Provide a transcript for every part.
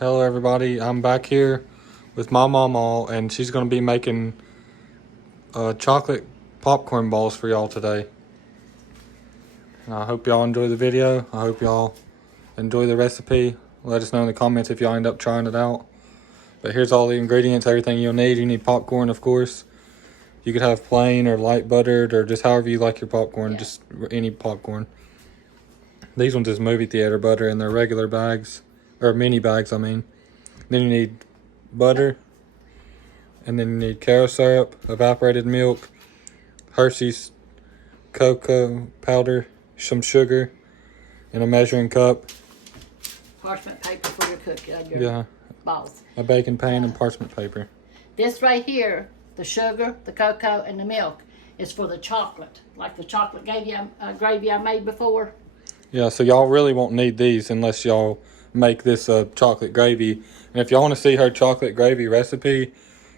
Hello everybody, I'm back here with my Mamaw and she's going to be making chocolate popcorn balls for y'all today. And I hope y'all enjoy the video. I hope y'all enjoy the recipe. Let us know in the comments if y'all end up trying it out. But here's all the ingredients, everything you'll need. You need popcorn, of course. You could have plain or light buttered or just however you like your popcorn, just any popcorn. These ones is movie theater butter and they're regular bags, or mini bags I mean. Then you need butter, and then you need carob syrup, evaporated milk, Hershey's cocoa powder, some sugar, and a measuring cup. Parchment paper for your cookie, balls. A baking pan and parchment paper. This right here, the sugar, the cocoa, and the milk is for the chocolate, like the chocolate gravy I made before. Yeah, so y'all really won't need these unless y'all make this chocolate gravy. And if y'all want to see her chocolate gravy recipe,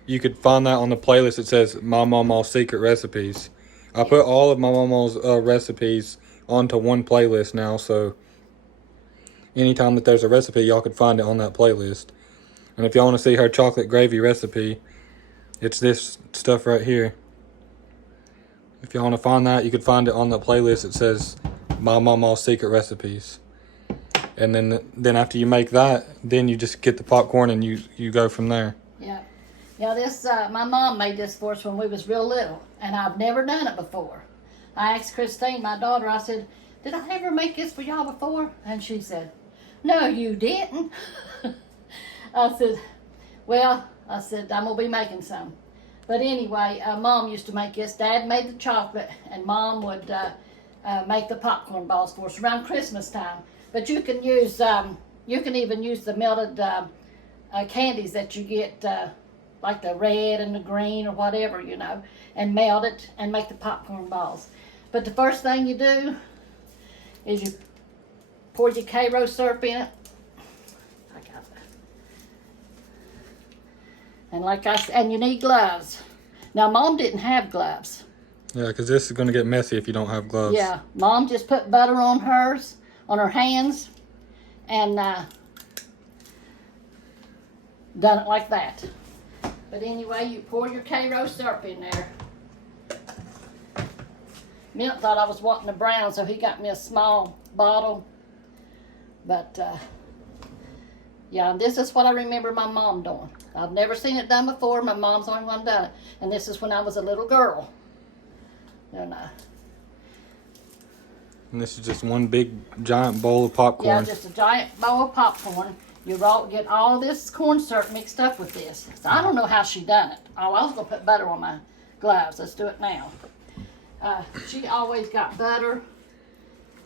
you could find that on the playlist. It says My Mamaw's Secret Recipes. I put all of my Mamaw's recipes onto one playlist now, so anytime that there's a recipe, y'all could find it on that playlist. And if y'all want to see her chocolate gravy recipe, it's this stuff right here. If y'all want to find that, you could find it on the playlist. It says My Mamaw's Secret Recipes. And then after you make that, then you just get the popcorn and you go from there. Yeah. Yeah, this, my mom made this for us when we was real little, and I've never done it before. I asked Christine, my daughter, I said, did I ever make this for y'all before? And she said, no, you didn't. I said, well, I'm going to be making some. But anyway, Mom used to make this. Dad made the chocolate, and Mom would make the popcorn balls for us around Christmas time. But you can use, you can even use the melted candies that you get, like the red and the green or whatever, you know, and melt it and make the popcorn balls. But the first thing you do is you pour your Karo syrup in it. I got that. And like I said, and you need gloves. Now, Mom didn't have gloves. Yeah, because this is going to get messy if you don't have gloves. Yeah, Mom just put butter on hers, on her hands, and done it like that. But anyway, you pour your Karo syrup in there. Milt thought I was wanting a brown, so he got me a small bottle. But, yeah, this is what I remember my mom doing. I've never seen it done before. My mom's the only one done it. And this is when I was a little girl. And this is just one big giant bowl of popcorn. yeah, just a giant bowl of popcorn. You get all this corn syrup mixed up with this. So I don't know how she done it. Oh, I was going to put butter on my gloves. Let's do it now. She always got butter,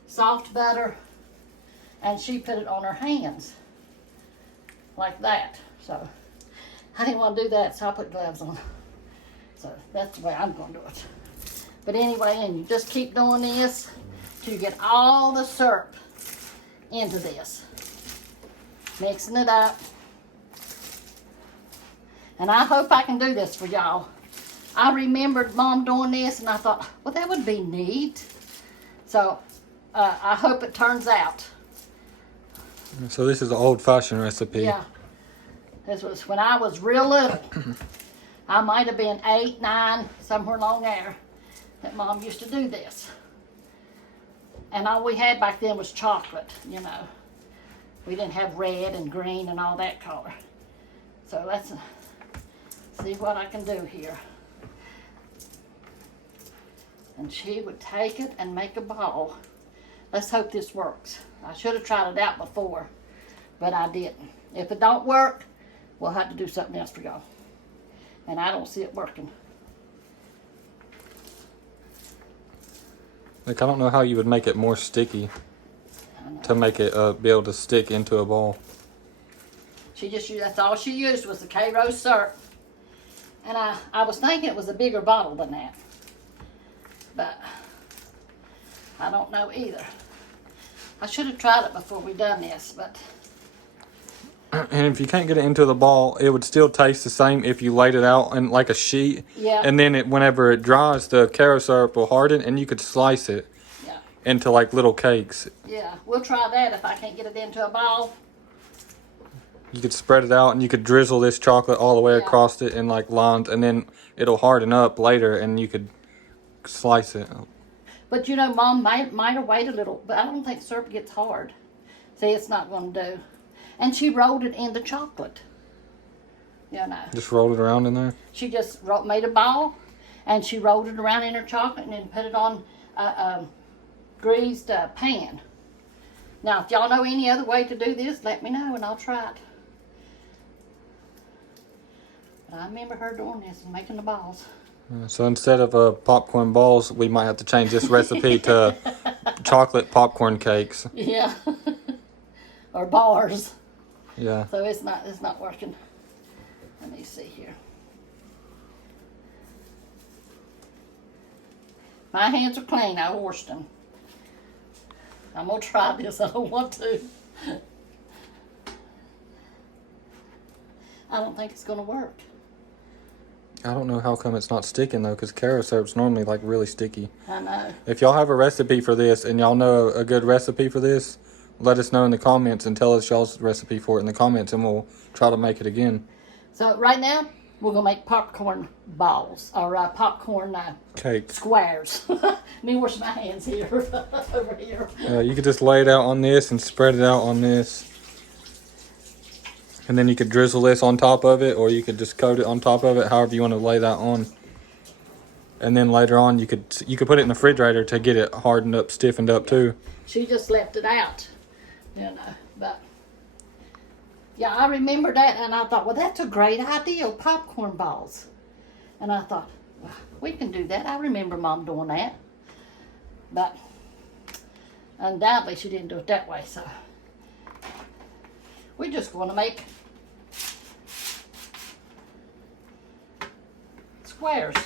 soft butter, and she put it on her hands like that. So I didn't want to do that, so I put gloves on. So that's the way I'm going to do it. But anyway, and you just keep doing this till you get all the syrup into this. Mixing it up. And I hope I can do this for y'all. I remembered Mom doing this and I thought, well, that would be neat. So I hope it turns out. So this is an old-fashioned recipe. Yeah. This was when I was real little. I might have been 8, 9, somewhere along there, that Mom used to do this. And all we had back then was chocolate, you know. We didn't have red and green and all that color. So let's see what I can do here. And she would take it and make a ball. Let's hope this works. I should have tried it out before, but I didn't. If it don't work, we'll have to do something else for y'all. And I don't see it working. Like, I don't know how you would make it more sticky to make it be able to stick into a ball. She just used, that's all she used was the Karo syrup. And I was thinking it was a bigger bottle than that. But I don't know either. I should have tried it before we done this, but. And if you can't get it into the ball, it would still taste the same if you laid it out in like a sheet. Yeah. And then whenever it dries, the Karo syrup will harden and you could slice it into like little cakes. Yeah, we'll try that if I can't get it into a ball. You could spread it out and you could drizzle this chocolate all the way Yeah. across it in like lines, and then it'll harden up later and you could slice it. But you know, Mom might have waited a little, but I don't think syrup gets hard. See, it's not going to do. And she rolled it in the chocolate. You know. Just roll it around in there? She just made a ball, and she rolled it around in her chocolate and then put it on a greased pan. Now, if y'all know any other way to do this, let me know and I'll try it. But I remember her doing this and making the balls. So instead of popcorn balls, we might have to change this recipe to chocolate popcorn cakes. Yeah. Or bars. Yeah. So it's not working. Let me see here. My hands are clean. I washed them. I'm going to try this. I don't want to. I don't think it's going to work. I don't know how come it's not sticking though, because Cara syrup's normally like really sticky. I know. If y'all have a recipe for this and y'all know a good recipe for this, let us know in the comments and tell us y'all's recipe for it in the comments, and we'll try to make it again. So right now, we're going to make popcorn balls, or popcorn Cake. squares. Let me wash my hands here, over here. You could just lay it out on this and spread it out on this. And then you could drizzle this on top of it, or you could just coat it on top of it, however you want to lay that on. And then later on, you could put it in the refrigerator to get it hardened up, stiffened up too. She just left it out, you know, but yeah, I remember that, and I thought, well, that's a great idea, popcorn balls. And I thought, well, we can do that. I remember Mom doing that, but undoubtedly she didn't do it that way. So we're just going to make squares.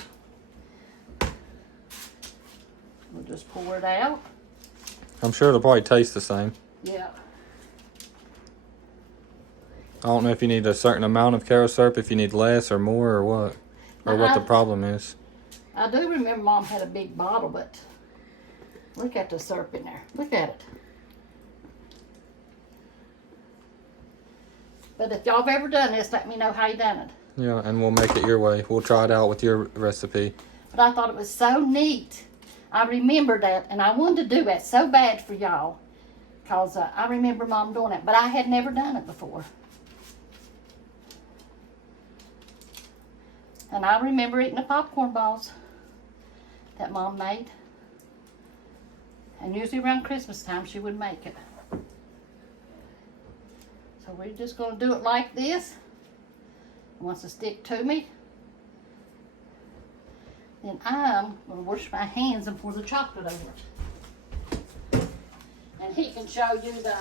We'll just pour it out. I'm sure it'll probably taste the same. Yeah. I don't know if you need a certain amount of Cara syrup, if you need less or more or what. Or what the problem is. I do remember Mom had a big bottle, but look at the syrup in there. Look at it. But if y'all have ever done this, let me know how you done it. Yeah, and we'll make it your way. We'll try it out with your recipe. But I thought it was so neat. I remember that, and I wanted to do that so bad for y'all. Because I remember Mom doing it, but I had never done it before. And I remember eating the popcorn balls that Mom made. And usually around Christmas time, she would make it. So we're just going to do it like this. It wants to stick to me. Then I'm going to wash my hands and pour the chocolate over it. And he can show you the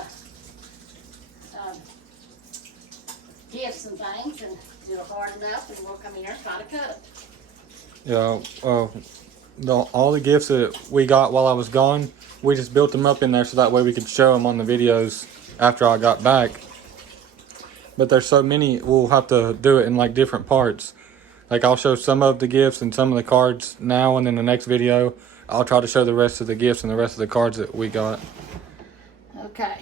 gifts and things, and it'll harden up, and we'll come here and try to cut it. Yeah, all the gifts that we got while I was gone, we just built them up in there so that way we could show them on the videos after I got back. But there's so many, we'll have to do it in like different parts. Like I'll show some of the gifts and some of the cards now, and in the next video, I'll try to show the rest of the gifts and the rest of the cards that we got. Okay,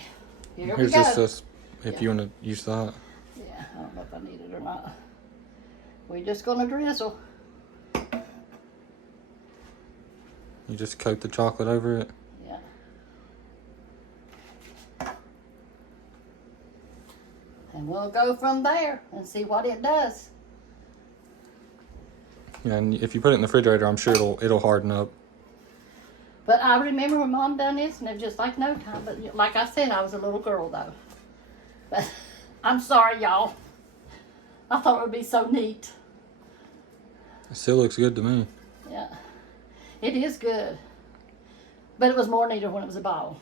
here Here's we go. just this, if you want to use that. Yeah, I don't know if I need it or not. We're just going to drizzle. You just coat the chocolate over it. Yeah. And we'll go from there and see what it does. Yeah, and if you put it in the refrigerator, I'm sure it'll harden up. But I remember when Mom done this, and it was just like no time. But like I said, I was a little girl though. But I'm sorry, y'all. I thought it would be so neat. It still looks good to me. Yeah, it is good. But it was more neater when it was a ball.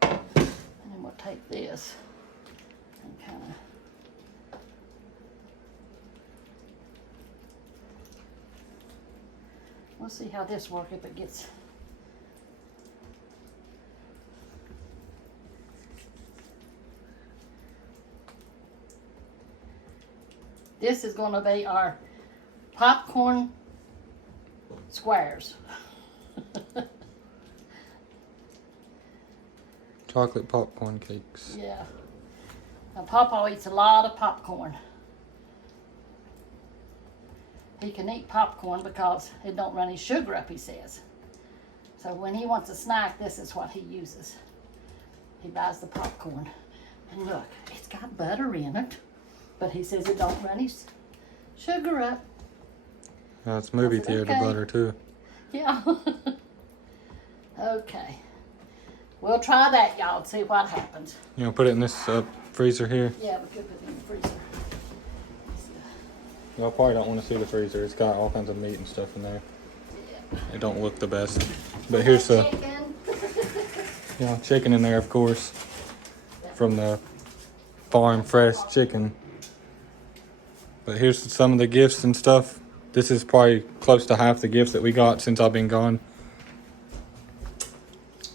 And then we'll take this and kind of. We'll see how this works if it gets. This is going to be our popcorn squares. Chocolate popcorn cakes. Yeah. Now, Pawpaw eats a lot of popcorn. He can eat popcorn because it don't run his sugar up, he says. So when he wants a snack, this is what he uses. He buys the popcorn. And look, it's got butter in it. But he says it don't run his sugar up. It's movie theater butter too. Yeah. Okay. We'll try that, y'all, and see what happens. You know, put it in this freezer here. Yeah, we could put it in the freezer. Y'all probably don't want to see the freezer. It's got all kinds of meat and stuff in there. Yeah. It don't look the best. But here's the chicken. Chicken in there, of course, from the farm fresh chicken. But here's some of the gifts and stuff. This is probably close to half the gifts that we got since I've been gone.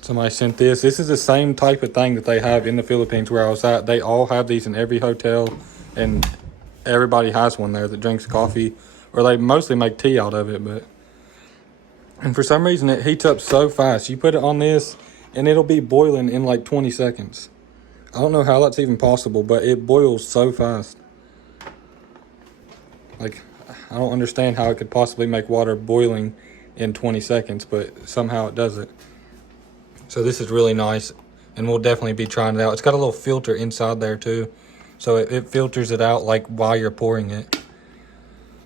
Somebody sent this. This is the same type of thing that they have in the Philippines where I was at. They all have these in every hotel, and everybody has one there that drinks coffee, or they mostly make tea out of it. And for some reason, it heats up so fast. You put it on this, and it'll be boiling in like 20 seconds. I don't know how that's even possible, but it boils so fast. Like, I don't understand how it could possibly make water boiling in 20 seconds, but somehow it does it. So this is really nice, and we'll definitely be trying it out. It's got a little filter inside there too, so it filters it out like while you're pouring it.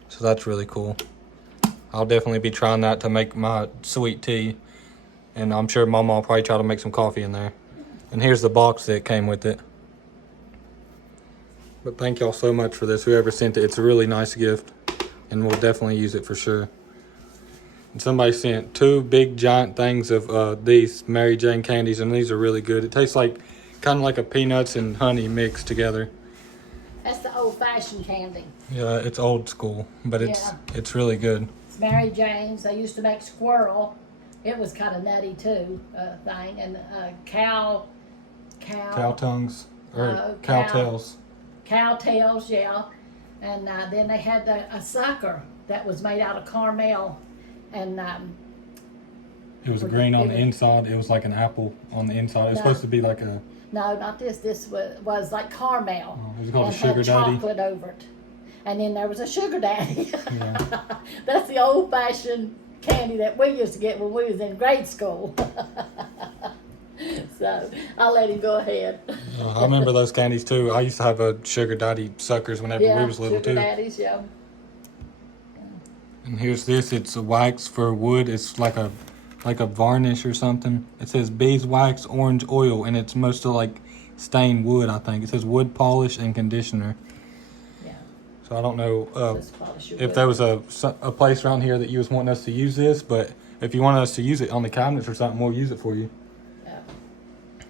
So that's really cool. I'll definitely be trying that to make my sweet tea, and I'm sure Mama will probably try to make some coffee in there. And here's the box that came with it. But thank y'all so much for this, whoever sent it. It's a really nice gift, and we'll definitely use it for sure. And somebody sent 2 big giant things of these Mary Jane candies, and these are really good. It tastes like kind of like a peanuts and honey mixed together. That's the old-fashioned candy. Yeah, it's old school, but it's really good. It's Mary Jane's. They used to make squirrel. It was kind of nutty too, thing. And cow tongues or cow tails. Cow tails, yeah. And then they had a sucker that was made out of caramel. And it was green on the inside. It was like an apple on the inside. It was supposed to be like a... No, not this. This was like caramel. It was called a sugar had daddy. Chocolate over it. And then there was a sugar daddy. Yeah. That's the old-fashioned candy that we used to get when we was in grade school. So I'll let him go ahead. I remember those candies too. I used to have a sugar daddy suckers whenever we was little sugar too. Daddies, yeah. And here's this. It's a wax for wood. It's like a varnish or something. It says beeswax orange oil, and it's most of like stained wood, I think. It says wood polish and conditioner. Yeah. So I don't know If if there was a place around here that you was wanting us to use this, but if you want us to use it on the cabinets or something, we'll use it for you. Yeah.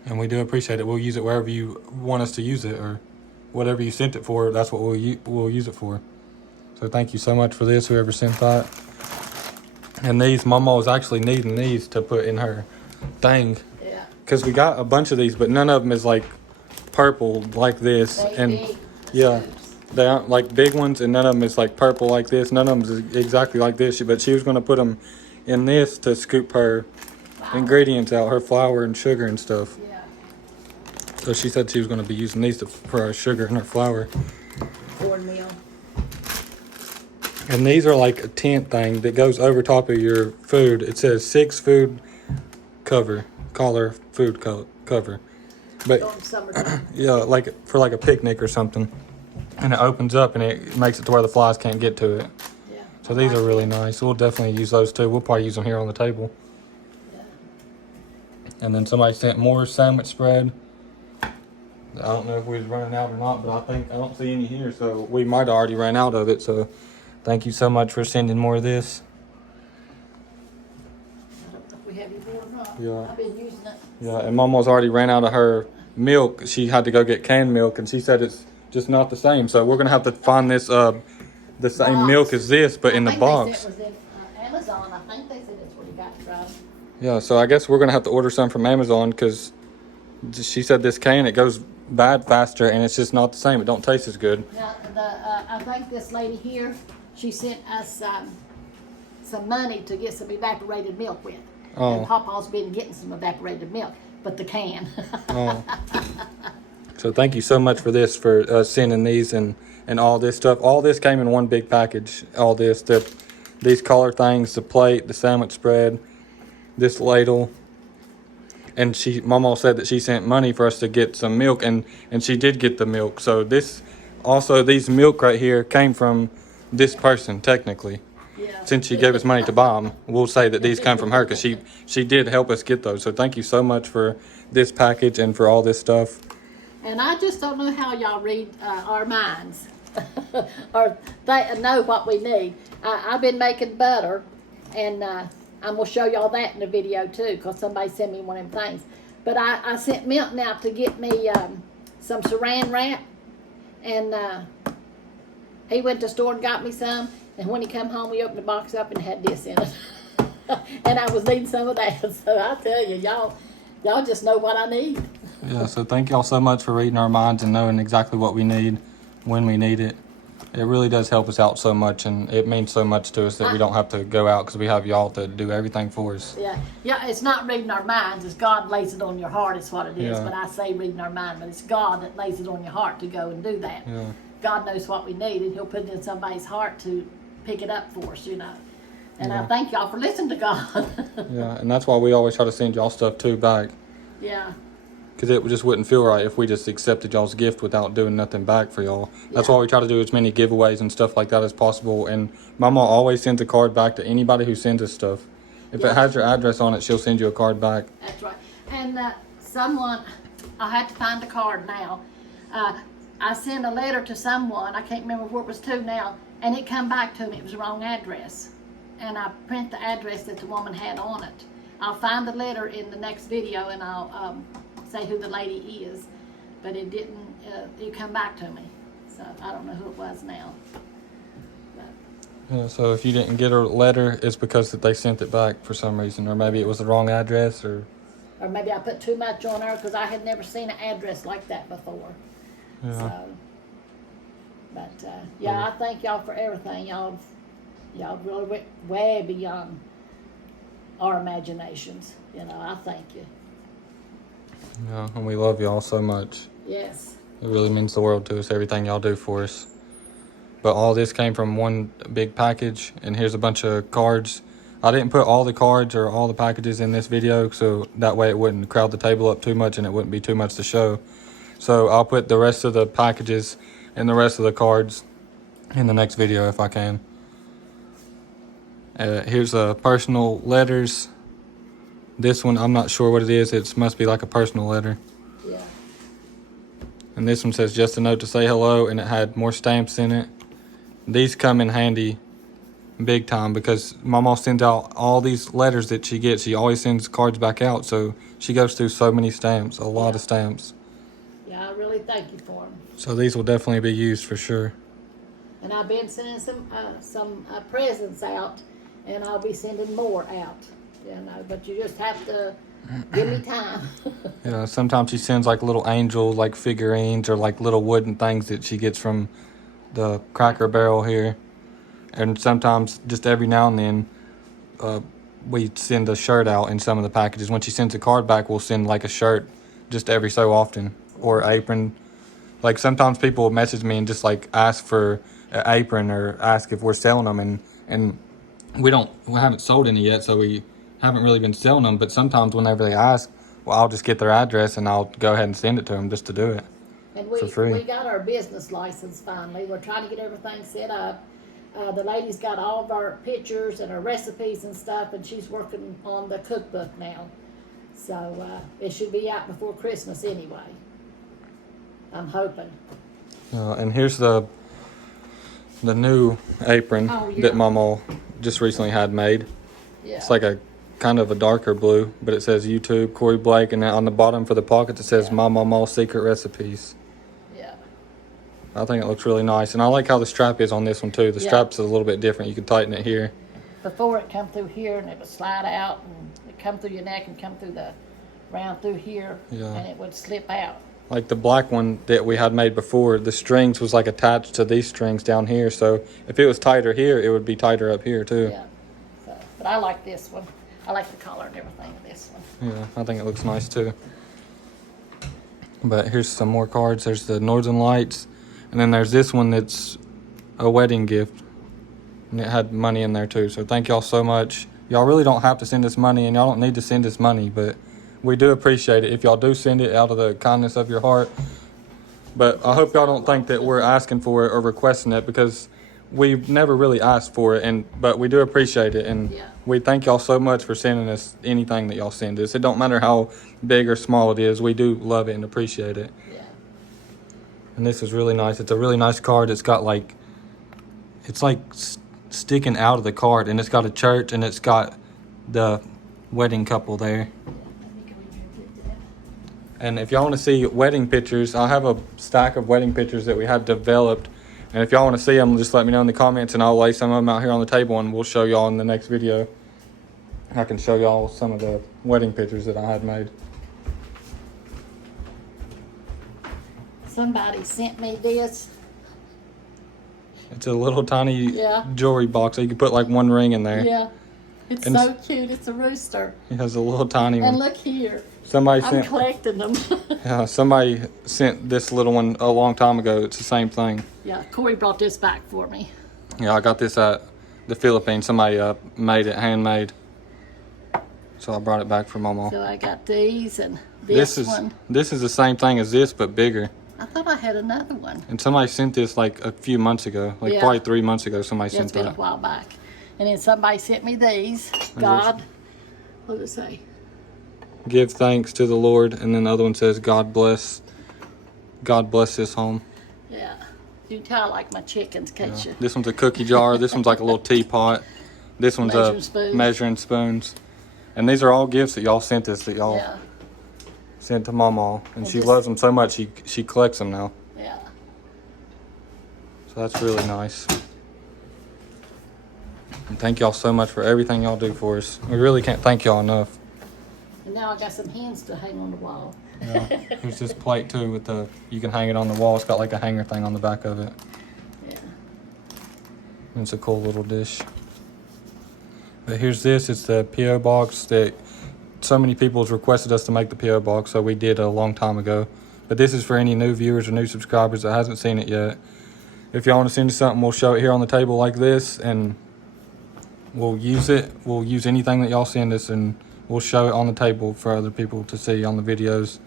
And we do appreciate it. We'll use it wherever you want us to use it, or whatever you sent it for. That's what we'll use it for. So thank you so much for this, whoever sent that. And these, Mama was actually needing these to put in her thing. Yeah. Because we got a bunch of these, but none of them is like purple like this. Big. Yeah, they aren't like big ones, and none of them is like purple like this. None of them is exactly like this, but she was going to put them in this to scoop her ingredients out, her flour and sugar and stuff. Yeah. So she said she was going to be using these for her sugar and her flour. Cornmeal. And these are like a tent thing that goes over top of your food. It says 6 food cover, collar food cover. But Summertime. yeah, like for like a picnic or something. And it opens up and it makes it to where the flies can't get to it. Yeah. So these are really nice. We'll definitely use those too. We'll probably use them here on the table. Yeah. And then somebody sent more sandwich spread. I don't know if we was running out or not, but I don't see any here, so we might have already ran out of it. So thank you so much for sending more of this. I don't know if we have any more or not. Yeah. I've been using it. Yeah, and Mama's already ran out of her milk. She had to go get canned milk, and she said it's just not the same. So we're gonna have to find this the same Box. milk as this, but in the They box. said it was in Amazon. I think they said that's where you got it from. Yeah, so I guess we're gonna have to order some from Amazon because she said this can, it goes bad faster, and it's just not the same. It don't taste as good. Now, I think this lady here, she sent us some money to get some evaporated milk with. Oh. And Papa's been getting some evaporated milk, but the can. Oh. So thank you so much for this, for sending these and all this stuff. All this came in one big package. All this, these collar things, the plate, the sandwich spread, this ladle. And Mamaw said that she sent money for us to get some milk, and she did get the milk. So these milk right here came from this person, technically. Yeah. Since she gave us money to buy them, we'll say that these come from her because she did help us get those. So thank you so much for this package and for all this stuff. And I just don't know how y'all read our minds or they know what we need. I've been making butter, and I'm going to show y'all that in the video too, because somebody sent me one of them things. But I sent Milton out to get me some saran wrap, and he went to the store and got me some. And when he come home, we opened the box up and it had this in it. And I was needing some of that. So I tell you, y'all just know what I need. Yeah, so thank y'all so much for reading our minds and knowing exactly what we need when we need it. It really does help us out so much, and it means so much to us that we don't have to go out because we have y'all to do everything for us. Yeah, it's not reading our minds. It's God lays it on your heart is what it is. Yeah. But I say reading our mind, but it's God that lays it on your heart to go and do that. Yeah. God knows what we need, and he'll put it in somebody's heart to pick it up for us, And Yeah. I thank y'all for listening to God. Yeah, and that's why we always try to send y'all stuff too back. Yeah. Because it just wouldn't feel right if we just accepted y'all's gift without doing nothing back for y'all. That's Yeah. why we try to do as many giveaways and stuff like that as possible. And Mama always sends a card back to anybody who sends us stuff. If it has your address on it, she'll send you a card back. That's right. And someone, I had to find the card now. I sent a letter to someone, I can't remember where it was to now, and it come back to me, it was the wrong address. And I print the address that the woman had on it. I'll find the letter in the next video, and I'll say who the lady is. But it didn't, it come back to me. So I don't know who it was now. But, Yeah, so if you didn't get her letter, it's because that they sent it back for some reason. Or maybe it was the wrong address. Or maybe I put too much on her because I had never seen an address like that before. Yeah. So, but yeah, I thank y'all for everything. Y'all really went way beyond our imaginations. I thank you. Yeah, and we love y'all so much. Yes. It really means the world to us, everything y'all do for us. But all this came from one big package, and here's a bunch of cards. I didn't put all the cards or all the packages in this video, so that way it wouldn't crowd the table up too much and it wouldn't be too much to show. So I'll put the rest of the packages and the rest of the cards in the next video if I can. Here's personal letters. This one, I'm not sure what it is. It must be like a personal letter. Yeah. And this one says just a note to say hello, and it had more stamps in it. These come in handy big time because Mama sends out all these letters that she gets. She always sends cards back out, so she goes through so many stamps, a lot of stamps. Yeah, I really thank you for them. So these will definitely be used for sure. And I've been sending some presents out, and I'll be sending more out. But you just have to give me time. Yeah, sometimes she sends like little angel like figurines or like little wooden things that she gets from the Cracker Barrel here. And sometimes just every now and then we send a shirt out in some of the packages. When she sends a card back, we'll send like a shirt just every so often, or apron. Like sometimes people will message me and just like ask for an apron or ask if we're selling them, and we haven't sold any yet, so we haven't really been selling them. But sometimes whenever they ask, well, I'll just get their address and I'll go ahead and send it to them just to do it. And for free. We got our business license finally. We're trying to get everything set up. The lady's got all of our pictures and our recipes and stuff, and she's working on the cookbook now. So it should be out before Christmas anyway. I'm hoping. And here's the new apron that Mama just recently had made. Yeah. It's like a kind of a darker blue, but it says YouTube, Corey Blake, and then on the bottom for the pockets it says Mamaw Secret Recipes. Yeah. I think it looks really nice, and I like how the strap is on this one too. The strap's a little bit different. You can tighten it here. Before it come through here and it would slide out and it come through your neck and come through round through here, and it would slip out. Like the black one that we had made before, the strings was like attached to these strings down here. So if it was tighter here, it would be tighter up here too. Yeah. So, but I like this one. I like the color and everything of this one. Yeah, I think it looks nice too. But here's some more cards. There's the Northern Lights, and then there's this one that's a wedding gift, and it had money in there too. So thank y'all so much. Y'all really don't have to send us money, and y'all don't need to send us money, but we do appreciate it if y'all do send it out of the kindness of your heart. But I hope y'all don't think that we're asking for it or requesting it, because we've never really asked for it, but we do appreciate it, and we thank y'all so much for sending us anything that y'all send us. It don't matter how big or small it is, we do love it and appreciate it. Yeah. And this is really nice. It's a really nice card. It's got like, it's like sticking out of the card, and it's got a church, and it's got the wedding couple there. And if y'all want to see wedding pictures, I have a stack of wedding pictures that we have developed. And if y'all want to see them, just let me know in the comments, and I'll lay some of them out here on the table, and we'll show y'all in the next video. I can show y'all some of the wedding pictures that I had made. Somebody sent me this. It's a little tiny Yeah. jewelry box, so you can put like one ring in there. Yeah. It's And so cute. It's a rooster. It has a little tiny And one. look here. Somebody I'm sent. collecting them. Yeah, somebody sent this little one a long time ago. It's the same thing. Yeah, Corey brought this back for me. Yeah, I got this at the Philippines. Somebody made it, handmade. So I brought it back for Mamaw. So I got these and this one. This is the same thing as this, but bigger. I thought I had another one. And somebody sent this like a few months ago, like Yeah. probably 3 months ago. Somebody Yeah, sent it's been a that. while back. And then somebody sent me these. God, what does it say? Give thanks to the Lord, and then the other one says, God bless this home. Yeah. You can tell I like my chickens, can't you? This one's a cookie jar. This one's like a little teapot. This one's Measuring spoons. measuring spoons. And these are all gifts that y'all sent us, that y'all Yeah. sent to Mamaw. And she just- loves them so much, she collects them now. Yeah. So that's really nice. And thank y'all so much for everything y'all do for us. We really can't thank y'all enough. And now I got some hens to hang on the wall. Yeah. There's this plate too with you can hang it on the wall. It's got like a hanger thing on the back of it. Yeah. And it's a cool little dish. But here's this. It's the P.O. box that so many people have requested us to make the P.O. box, so we did a long time ago. But this is for any new viewers or new subscribers that hasn't seen it yet. If y'all want to send us something, we'll show it here on the table like this, and we'll use it. We'll use anything that y'all send us, and we'll show it on the table for other people to see on the videos.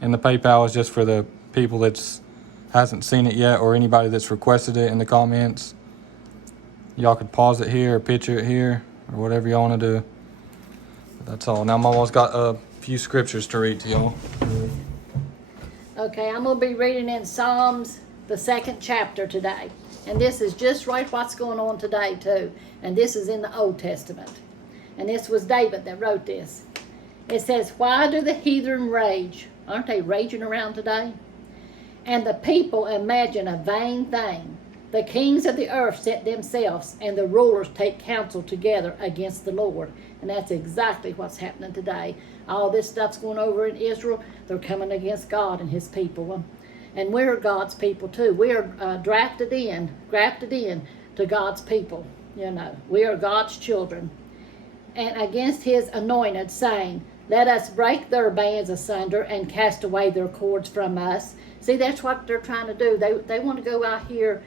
And the PayPal is just for the people that's hasn't seen it yet, or anybody that's requested it in the comments. Y'all could pause it here or picture it here, or whatever y'all want to do. But that's all. Now Mama's got a few scriptures to read to y'all. Okay, I'm going to be reading in Psalms, the 2nd chapter today. And this is just right what's going on today, too. And this is in the Old Testament. And this was David that wrote this. It says, why do the heathen rage? Aren't they raging around today? And the people imagine a vain thing. The kings of the earth set themselves, and the rulers take counsel together against the Lord. And that's exactly what's happening today. All this stuff's going over in Israel. They're coming against God and his people. And we're God's people too. We are grafted in to God's people. You know, we are God's children. And against his anointed, saying, let us break their bands asunder and cast away their cords from us. See, that's what they're trying to do. They want to go out here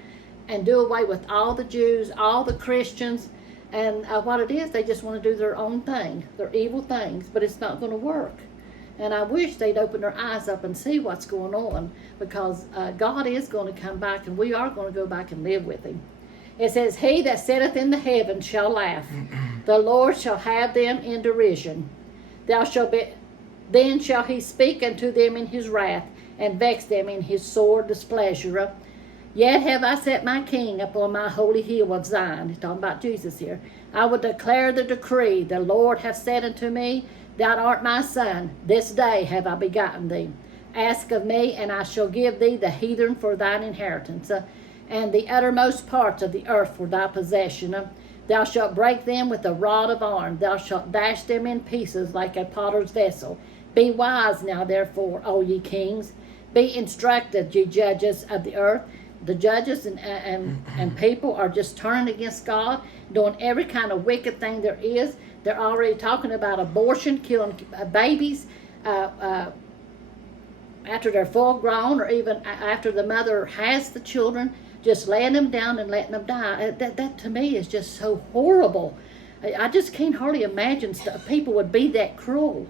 and do away with all the Jews, all the Christians, and what it is, they just want to do their own thing, their evil things, but it's not going to work. And I wish they'd open their eyes up and see what's going on, because God is going to come back, and we are going to go back and live with him. It says, he that sitteth in the heavens shall laugh. The Lord shall have them in derision. Then shall he speak unto them in his wrath, and vex them in his sore displeasure. Yet have I set my king upon my holy hill of Zion. He's talking about Jesus here. I will declare the decree. The Lord hath said unto me, thou art my son. This day have I begotten thee. Ask of me, and I shall give thee the heathen for thine inheritance, and the uttermost parts of the earth for thy possession. Thou shalt break them with a rod of iron. Thou shalt dash them in pieces like a potter's vessel. Be wise now, therefore, O ye kings. Be instructed, ye judges of the earth. The judges and people are just turning against God, doing every kind of wicked thing there is. They're already talking about abortion, killing babies, after they're full grown, or even after the mother has the children, just laying them down and letting them die. That to me is just so horrible. I just can't hardly imagine people would be that cruel.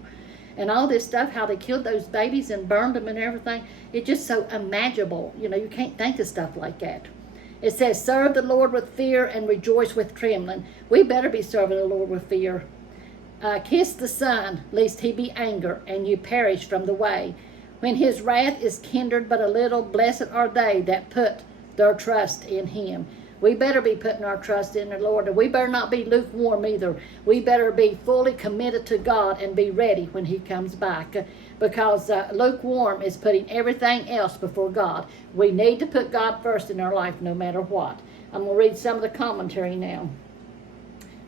And all this stuff, how they killed those babies and burned them and everything, it's just so unimaginable. You can't think of stuff like that. It says, serve the Lord with fear and rejoice with trembling. We better be serving the Lord with fear. Kiss the Son, lest he be angry, and you perish from the way. When his wrath is kindled but a little, blessed are they that put their trust in him. We better be putting our trust in the Lord, and we better not be lukewarm either. We better be fully committed to God and be ready when he comes back, because lukewarm is putting everything else before God. We need to put God first in our life no matter what. I'm going to read some of the commentary now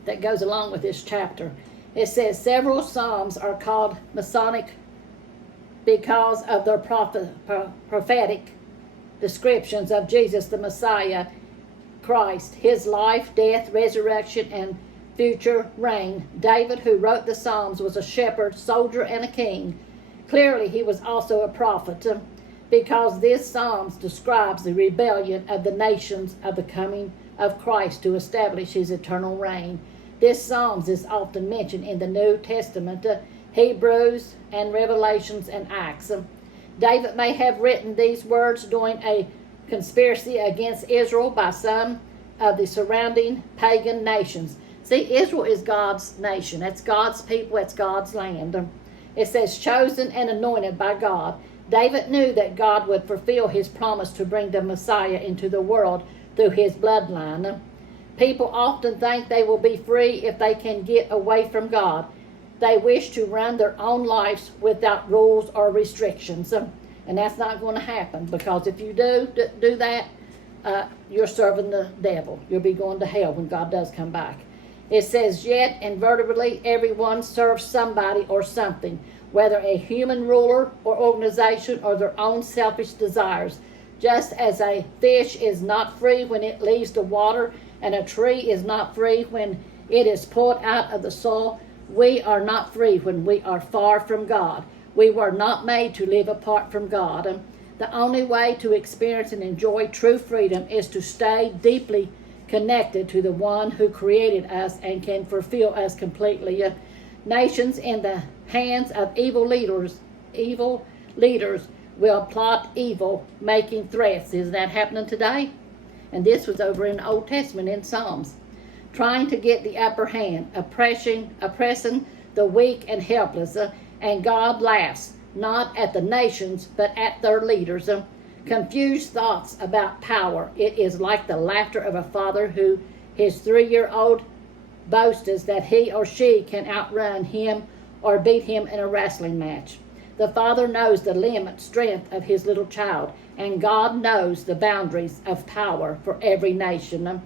that goes along with this chapter. It says, several psalms are called Masonic because of their prophetic descriptions of Jesus the Messiah, Christ, his life, death, resurrection, and future reign. David, who wrote the Psalms, was a shepherd, soldier, and a king. Clearly, he was also a prophet, because this Psalms describes the rebellion of the nations of the coming of Christ to establish his eternal reign. This Psalms is often mentioned in the New Testament, Hebrews, and Revelations, and Acts. David may have written these words during a conspiracy against Israel by some of the surrounding pagan nations. See, Israel is God's nation. That's God's people. That's God's land. It says, chosen and anointed by God. David knew that God would fulfill his promise to bring the Messiah into the world through his bloodline. People often think they will be free if they can get away from God. They wish to run their own lives without rules or restrictions. And that's not going to happen, because if you do that, you're serving the devil. You'll be going to hell when God does come back. It says, yet invariably everyone serves somebody or something, whether a human ruler or organization or their own selfish desires. Just as a fish is not free when it leaves the water, and a tree is not free when it is pulled out of the soil, we are not free when we are far from God. We were not made to live apart from God. The only way to experience and enjoy true freedom is to stay deeply connected to the one who created us and can fulfill us completely. Nations in the hands of evil leaders will plot evil, making threats. Is that happening today? And this was over in the Old Testament in Psalms. Trying to get the upper hand, oppressing the weak and helpless, and God laughs, not at the nations, but at their leaders. Confused thoughts about power. It is like the laughter of a father who his 3-year-old boasts that he or she can outrun him or beat him in a wrestling match. The father knows the limit strength of his little child, and God knows the boundaries of power for every nation.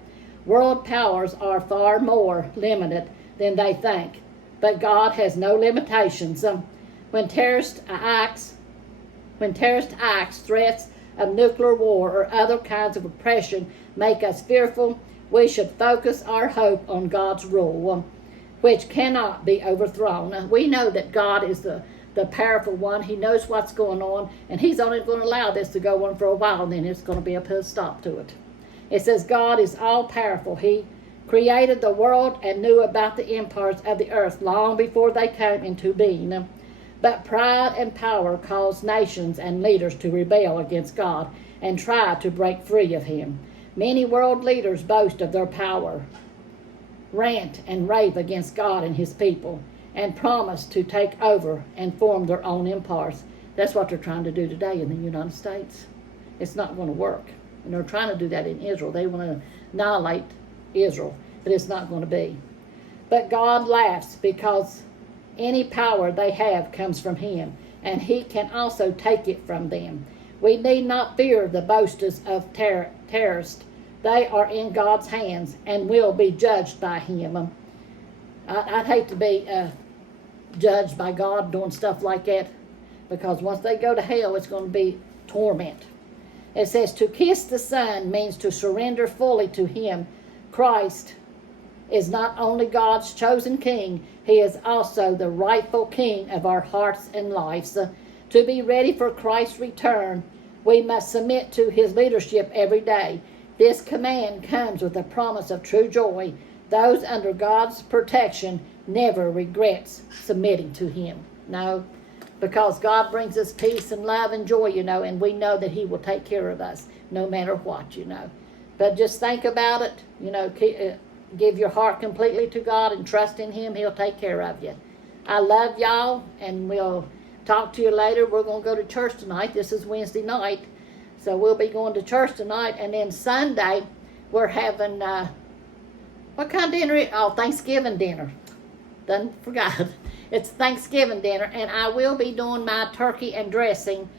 World powers are far more limited than they think, but God has no limitations. When terrorist acts, threats of nuclear war, or other kinds of oppression make us fearful, we should focus our hope on God's rule, which cannot be overthrown. We know that God is the powerful one. He knows what's going on, and he's only going to allow this to go on for a while, and then it's going to be a put stop to it. It says God is all-powerful. He created the world and knew about the empires of the earth long before they came into being. But pride and power cause nations and leaders to rebel against God and try to break free of him. Many world leaders boast of their power, rant and rave against God and his people, and promise to take over and form their own empires. That's what they're trying to do today in the United States. It's not going to work. And they're trying to do that in Israel. They want to annihilate Israel, but it's not going to be. But God laughs, because any power they have comes from him, and he can also take it from them. We need not fear the boasters of terrorists. They are in God's hands and will be judged by him. I'd hate to be judged by God doing stuff like that, because once they go to hell, it's going to be torment. It says to kiss the Son means to surrender fully to him. Christ is not only God's chosen king, he is also the rightful king of our hearts and lives. To be ready for Christ's return, we must submit to his leadership every day. This command comes with a promise of true joy. Those under God's protection never regrets submitting to him. No, because God brings us peace and love and joy, and we know that he will take care of us no matter what, But just think about it, give your heart completely to God and trust in him. He'll take care of you. I love y'all, and we'll talk to you later. We're going to go to church tonight. This is Wednesday night, so we'll be going to church tonight. And then Sunday, we're having, what kind of dinner? Oh, Thanksgiving dinner. Done forgot. It's Thanksgiving dinner, and I will be doing my turkey and dressing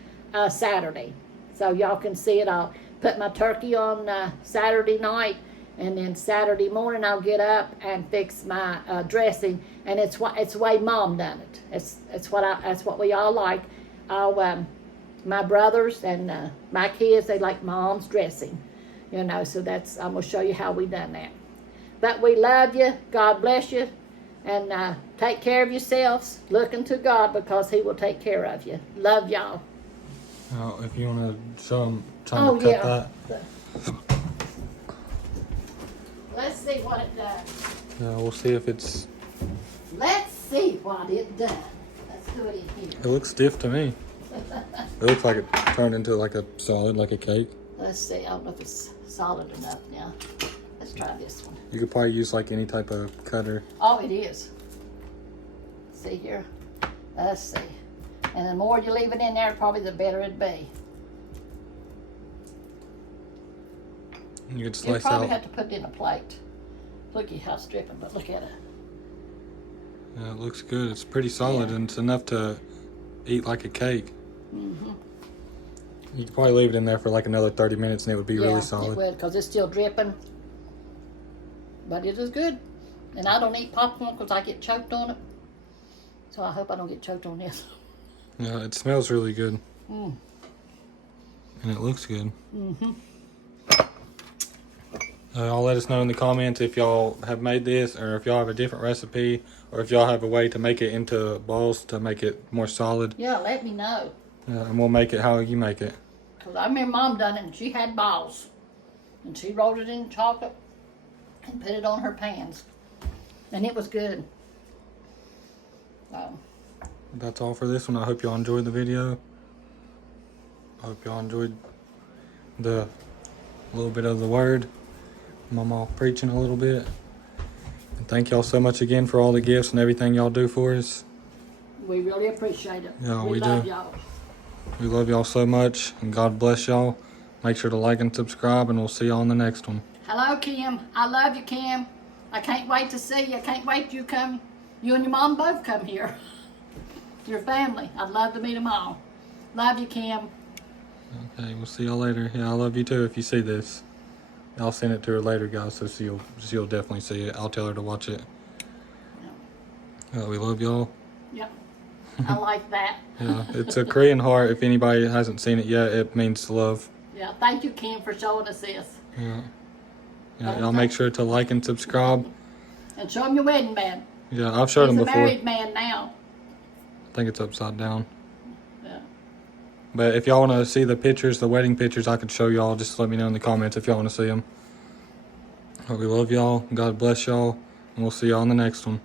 Saturday. So y'all can see it. I'll put my turkey on Saturday night, and then Saturday morning I'll get up and fix my dressing. And it's the way Mom done it. That's what we all like. My brothers and my kids, they like Mom's dressing, So I'm gonna show you how we done that. But we love you. God bless you. And take care of yourselves. Look unto God, because he will take care of you. Love y'all. Now, if you want to show them trying to cut that. Let's see what it does. Yeah, we'll see if it's... Let's see what it does. Let's do it in here. It looks stiff to me. It looks like it turned into like a solid, like a cake. Let's see. I don't know if it's solid enough now. Let's try this one. You could probably use like any type of cutter. Oh, it is. See here. Let's see. And the more you leave it in there, probably the better it'd be. You could You slice probably out. have to put it in a plate. Look at how it's dripping, but look at it. Yeah, it looks good. It's pretty solid, Yeah. and it's enough to eat like a cake. Mm-hmm. You could probably leave it in there for like another 30 minutes, and it would be really solid. It would, because it's still dripping. But it is good. And I don't eat popcorn because I get choked on it. So I hope I don't get choked on this. Yeah, it smells really good. Mm. And it looks good. Mm-hmm. Y'all let us know in the comments if y'all have made this, or if y'all have a different recipe, or if y'all have a way to make it into balls to make it more solid. Yeah, let me know. And we'll make it how you make it. Because I remember Mom done it, and she had balls. And she rolled it in chocolate and put it on her pans. And it was good. That's all for this one. I hope y'all enjoyed the video. I hope y'all enjoyed the little bit of the word. Mamaw preaching a little bit. And thank y'all so much again for all the gifts and everything y'all do for us. We really appreciate it. Yeah, we love do. y'all. We love y'all so much, and God bless y'all. Make sure to like and subscribe, and we'll see y'all on the next one. Hello, Kim. I love you, Kim. I can't wait to see you. I can't wait you come. You and your mom both come here. Your family. I'd love to meet them all. Love you, Kim. Okay, we'll see y'all later. Yeah, I love you too if you see this. I'll send it to her later, guys, so she'll definitely see it. I'll tell her to watch it. We love y'all. Yep. I like that. Yeah, it's a Korean heart. If anybody hasn't seen it yet, it means love. Yeah, thank you, Kim, for showing us this. Yeah. Yeah, y'all make sure to like and subscribe. And show him your wedding band. Yeah, I've showed him He's a before. married man now. I think it's upside down. Yeah. But if y'all want to see the pictures, the wedding pictures, I could show y'all. Just let me know in the comments if y'all want to see them. We love y'all. God bless y'all. And we'll see y'all in the next one.